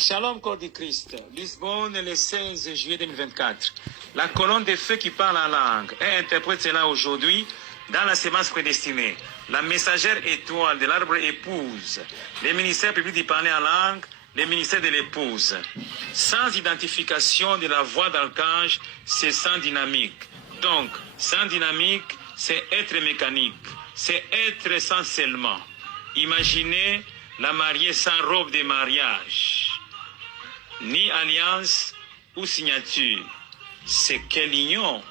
Shalom, corps du Christ. Lisbonne, le 16 juillet 2024. La colonne de feu qui parle en langue et interprète cela aujourd'hui dans la sémence prédestinée. La messagère étoile de l'arbre épouse. Les ministères publics du parler en langue, les ministères de l'épouse. Sans identification de la voix d'archange, c'est sans dynamique. Donc, sans dynamique, c'est être mécanique. C'est être sans scellement. Imaginez la mariée sans robe de mariage. Ni alliance ou signature. C'est quelle union?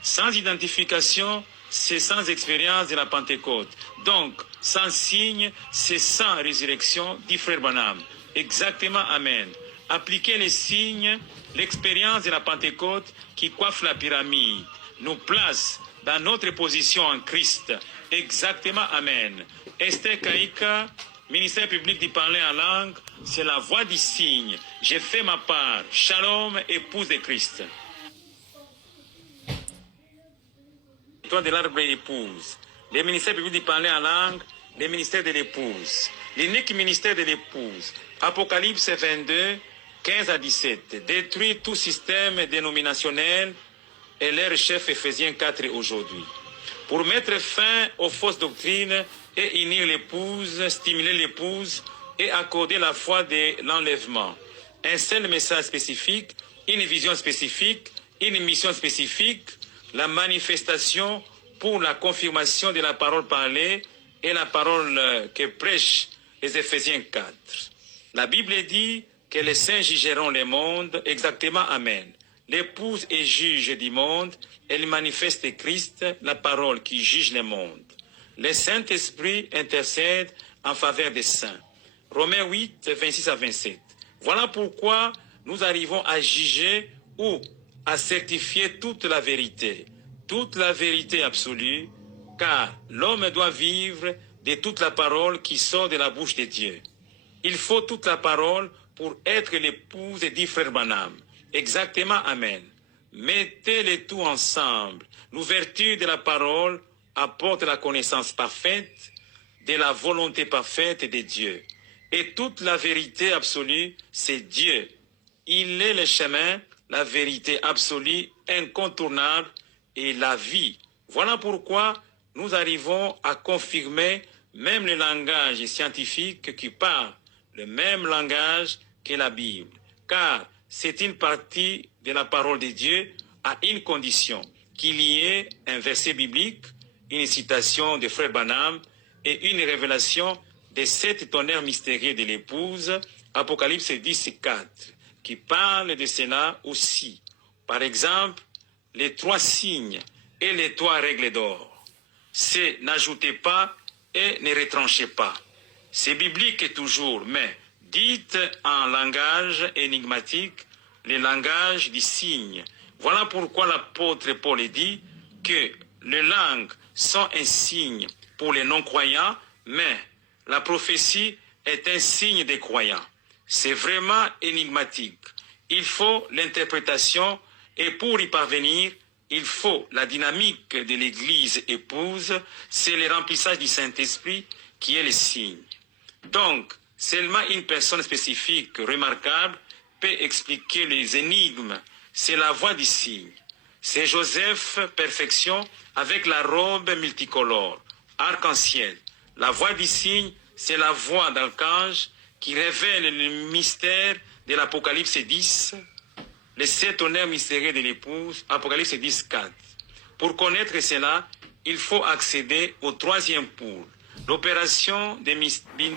Sans identification, c'est sans expérience de la Pentecôte. Donc, sans signe, c'est sans résurrection, dit Frère Branham. Exactement, Amen. Appliquer les signes, l'expérience de la Pentecôte qui coiffe la pyramide, nous place dans notre position en Christ. Exactement, Amen. Esther Kaïka, ministère public du parler en langue, c'est la voix du signe. J'ai fait ma part. Shalom, épouse de Christ. Toi de l'arbre épouse. Les ministères publics du parler en langue, les ministères de l'épouse. L'unique ministère de l'épouse. Apocalypse 22, 15 à 17. Détruit tout système dénominationnel et leur chef Éphésiens 4 aujourd'hui. Pour mettre fin aux fausses doctrines et unir l'épouse, stimuler l'épouse et accorder la foi de l'enlèvement. Un seul message spécifique, une vision spécifique, une mission spécifique, la manifestation pour la confirmation de la parole parlée et la parole que prêchent les Éphésiens 4. La Bible dit que les saints jugeront le monde, exactement, Amen. L'épouse est juge du monde, elle manifeste Christ, la parole qui juge le monde. Le Saint-Esprit intercède en faveur des saints. Romains 8, 26 à 27. Voilà pourquoi nous arrivons à juger ou à certifier toute la vérité absolue, car l'homme doit vivre de toute la parole qui sort de la bouche de Dieu. Il faut toute la parole pour être l'épouse, dit Frère Branham. Exactement, Amen. Mettez les tout ensemble. L'ouverture de la parole apporte la connaissance parfaite de la volonté parfaite de Dieu. Et toute la vérité absolue, c'est Dieu. Il est le chemin, la vérité absolue, incontournable et la vie. Voilà pourquoi nous arrivons à confirmer même le langage scientifique qui parle le même langage que la Bible. Car c'est une partie de la parole de Dieu à une condition, qu'il y ait un verset biblique, une citation de Frère Branham et une révélation des 7 tonnerres mystérieux de l'épouse, Apocalypse 10, 4, qui parle de cela aussi. Par exemple, les 3 signes et les 3 règles d'or. C'est n'ajoutez pas et ne retranchez pas. C'est biblique toujours, mais dites en langage énigmatique, le langage du signe. Voilà pourquoi l'apôtre Paul dit que les langues sont un signe pour les non-croyants, mais la prophétie est un signe des croyants. C'est vraiment énigmatique. Il faut l'interprétation et pour y parvenir, il faut la dynamique de l'Église épouse, c'est le remplissage du Saint-Esprit qui est le signe. Donc, seulement une personne spécifique, remarquable, peut expliquer les énigmes. C'est la voix du signe. C'est Joseph, perfection, avec la robe multicolore, arc-en-ciel. La voix du signe, c'est la voix d'archange qui révèle le mystère de l'Apocalypse 10, les 7 tonnerres mystérieux de l'épouse, Apocalypse 10, 4. Pour connaître cela, il faut accéder au 3e pôle, l'opération des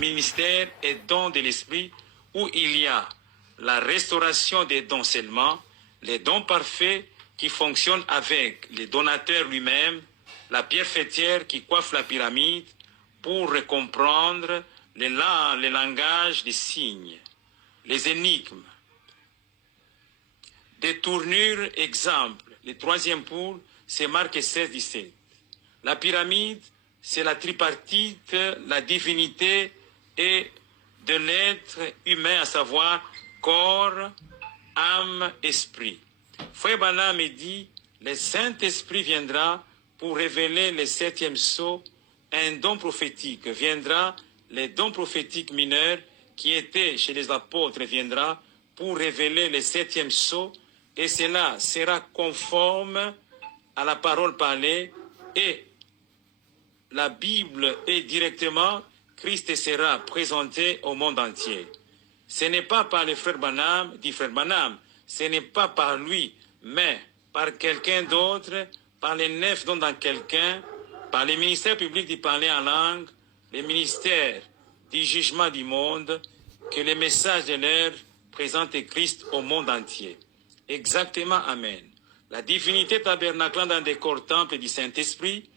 ministères et dons de l'esprit, où il y a la restauration des dons seulement, les dons parfaits qui fonctionnent avec le donateur lui-même, la pierre fêtière qui coiffe la pyramide, pour comprendre le langage des signes, les énigmes. Des tournures, exemple, le 3e pôle, c'est Marc 16, 17. La pyramide, c'est la tripartite, la divinité et de l'être humain, à savoir corps, âme, esprit. Frère Branham dit, le Saint-Esprit viendra pour révéler le 7e sceau, un don prophétique viendra, les dons prophétiques mineurs qui était chez les apôtres viendra pour révéler le septième sceau, et cela sera conforme à la parole parlée, et la Bible est directement, Christ sera présenté au monde entier. Ce n'est pas par le frère Branham, dit frère Branham, ce n'est pas par lui, mais par quelqu'un d'autre, par les 9 dons dans quelqu'un, par les ministères publics du parler en langue, les ministères du jugement du monde, que le message de l'ère présente Christ au monde entier. Exactement, Amen. La divinité tabernaclant dans des corps temples du Saint-Esprit,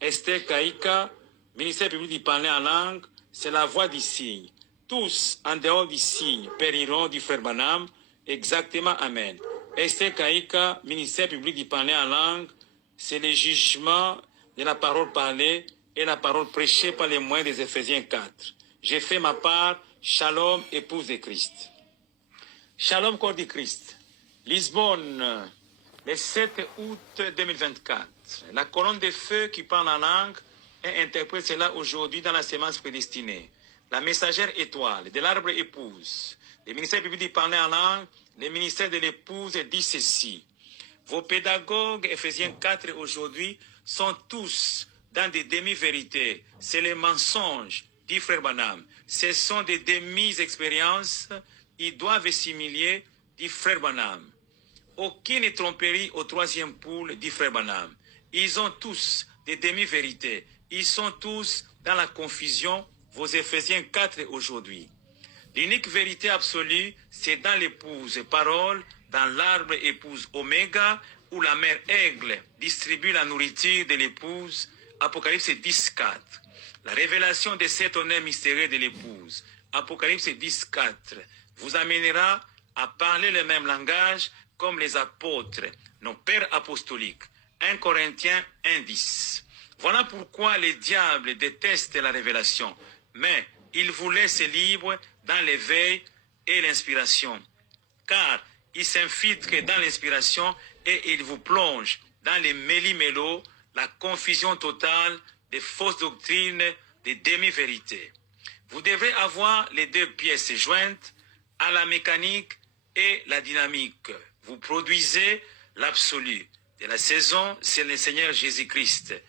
Esther Kaïka, ministère public du parler en langue, c'est la voix du signe. Tous, en dehors du signe, périront du frère Branham. Exactement, Amen. Esther Kaïka, ministère public du parler en langue, c'est le jugement de la parole parlée et la parole prêchée par les moyens des Éphésiens 4. J'ai fait ma part, Shalom, épouse de Christ. Shalom, corps du Christ. Lisbonne, le 7 août 2024. La colonne de feu qui parle en langue et interprète cela aujourd'hui dans la sémence prédestinée. La messagère étoile de l'arbre épouse. Le ministère public du parler en langue, le ministère de l'épouse dit ceci. Vos pédagogues, Éphésiens 4 aujourd'hui, sont tous dans des demi-vérités. C'est les mensonges, dit frère Branham. Ce sont des demi-expériences. Ils doivent assimiler, dit frère Branham. Aucune tromperie au troisième poule, dit frère Branham. Ils ont tous des demi-vérités. Ils sont tous dans la confusion, vos Éphésiens 4 aujourd'hui. L'unique vérité absolue, c'est dans l'épouse parole, dans l'arbre épouse oméga, où la mère aigle distribue la nourriture de l'épouse, Apocalypse 10.4. La révélation de cet honneur mystérieux de l'épouse, Apocalypse 10.4, vous amènera à parler le même langage comme les apôtres, nos pères apostoliques. 1 Corinthiens 1.10. Voilà pourquoi les diables détestent la révélation, mais ils vous laissent libres dans l'éveil et l'inspiration, car ils s'infiltrent dans l'inspiration et ils vous plongent dans les méli-mélos, la confusion totale des fausses doctrines, des demi-vérités. Vous devrez avoir les deux pièces jointes à la mécanique et la dynamique. Vous produisez l'absolu de la saison, c'est le Seigneur Jésus-Christ,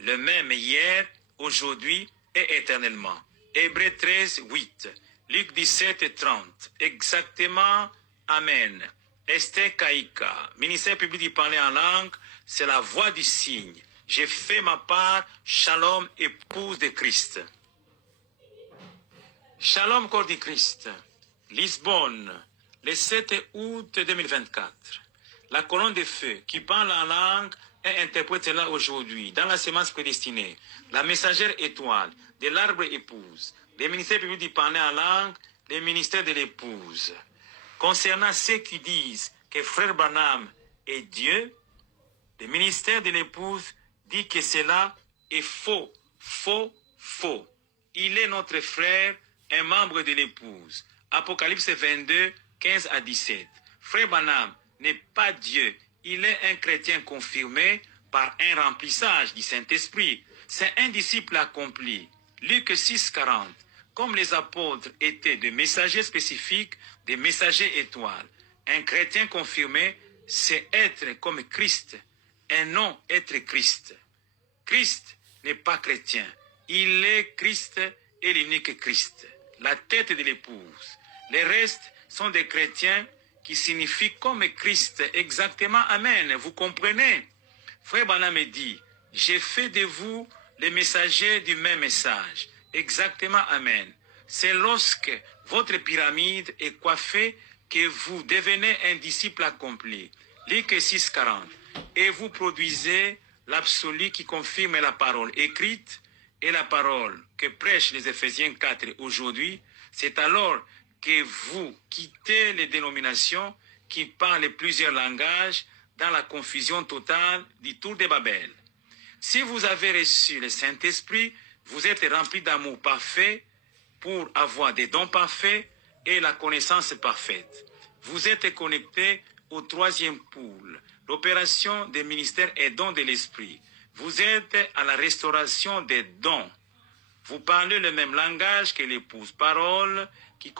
le même hier, aujourd'hui et éternellement. Hébreux 13, 8, Luc 17, 30, exactement, Amen. Esther Kaïka, ministère public du parler en langue, c'est la voix du signe. J'ai fait ma part, Shalom, épouse de Christ. Shalom, corps du Christ. Lisbonne, le 7 août 2024. La colonne de feu qui parle en langue et interprète cela aujourd'hui dans la sémence prédestinée. La messagère étoile de l'arbre épouse. Les ministères publics du parler en langue, les ministères de l'épouse. Concernant ceux qui disent que frère Branham est Dieu, le ministère de l'épouse dit que cela est faux, faux, faux. Il est notre frère, un membre de l'épouse. Apocalypse 22, 15 à 17. Frère Branham n'est pas Dieu. Il est un chrétien confirmé par un remplissage du Saint-Esprit. C'est un disciple accompli. Luc 6, 40. Comme les apôtres étaient des messagers spécifiques, des messagers étoiles. Un chrétien confirmé, c'est être comme Christ, et non être Christ. Christ n'est pas chrétien. Il est Christ et l'unique Christ, la tête de l'épouse. Les restes sont des chrétiens qui signifient comme Christ, exactement, Amen. Vous comprenez? Frère Branham dit, j'ai fait de vous les messagers du même message. Exactement, Amen. C'est lorsque votre pyramide est coiffée que vous devenez un disciple accompli. Luc 6, 40. Et vous produisez l'absolu qui confirme la parole écrite et la parole que prêchent les Éphésiens 4 aujourd'hui. C'est alors que vous quittez les dénominations qui parlent plusieurs langages dans la confusion totale du tour de Babel. Si vous avez reçu le Saint-Esprit, vous êtes rempli d'amour parfait pour avoir des dons parfaits et la connaissance parfaite. Vous êtes connecté au troisième pôle, l'opération des ministères et dons de l'Esprit. Vous êtes à la restauration des dons. Vous parlez le même langage que l'épouse. Parole qui